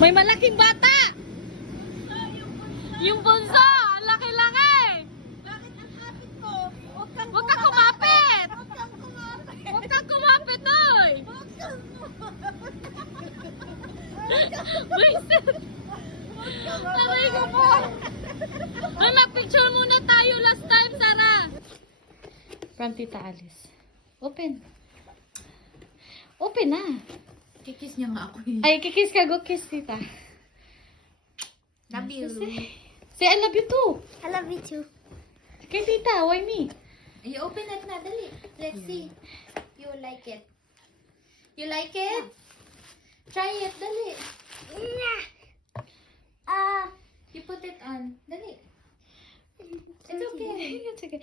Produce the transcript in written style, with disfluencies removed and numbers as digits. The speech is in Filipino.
May malaking bata! Yung bunso! Ang laki-laki! Bakit ang kapit ko? Huwag kang kumapit! Huwag kang kumapit, oy! Winston! Aray ko po! Ay, mag-picture muna tayo last time, Sarah! From Tita Alice. Open. Open na. Kikis niya nga ako eh. Ay, kikis ka. Go kiss, Tita. Love you. Say, I love you too. I love you too. Kay Tita, why me? You open it na, dali. Let's see. You like it. You like it? Try it, dali. You put it on. Dali. It's okay. It's okay.